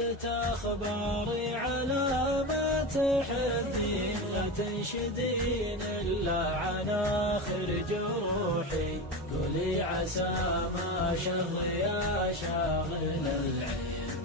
عدت أخباري على ما تحبين، لا تنشدين إلا عن آخر جروحي. قولي عسى ما شر يا شاغل العين،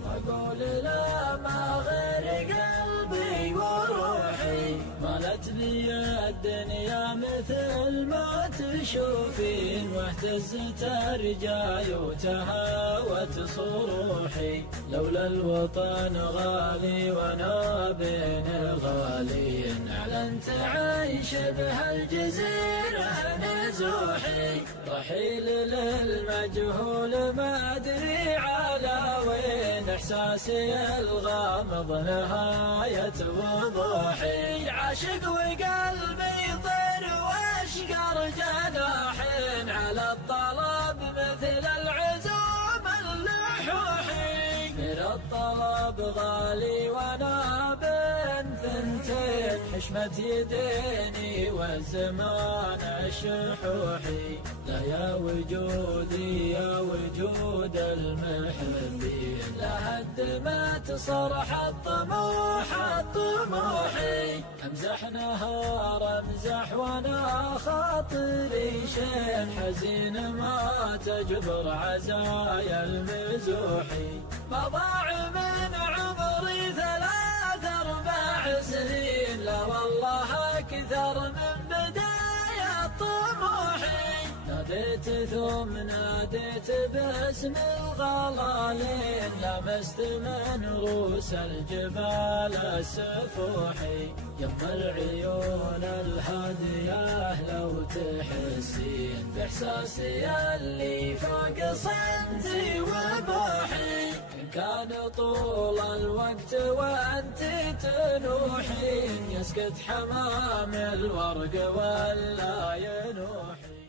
وأقول لا ما غير قلبي وروحي. مالت لي الدنيا مثل ما تشوفين، واهتزت أرجاي وتهاوت صروحي. لولا الوطن غالي وانا بين الغالين، أعلنت عيش بهالجزيرة نزوحي. رحيل للمجهول ما أدري على وين، إحساسي الغامض نهاية وضوحي. عاشق وقلبي طير واشقر جناحين، على الطلب مثل العزوم اللحوحي. من الطلب غالي وانا بين ثنتين، حشمة يديني والزمان الشحوحي. لا يا وجودي يا وجود المحبين، لهدمت صرح الطموح الطموحي. امزح نهار امزح وانا خاطري شين، حزين ما تجبر عزايا المزوحي. ما ضاع من عمري 3 4 سنين، لا والله أكثر من بداية طموحي. ناديت ثم ناديت باسم الغلالين، لمست من رؤوس الجبال السفوحي. يم العيون الهادية لو تحسين، بإحساسي اللي فوق صمتي وبوحي. إن كان طول الوقت وأنت تنوحين، يسكت حمام الورق ولا ينوحي.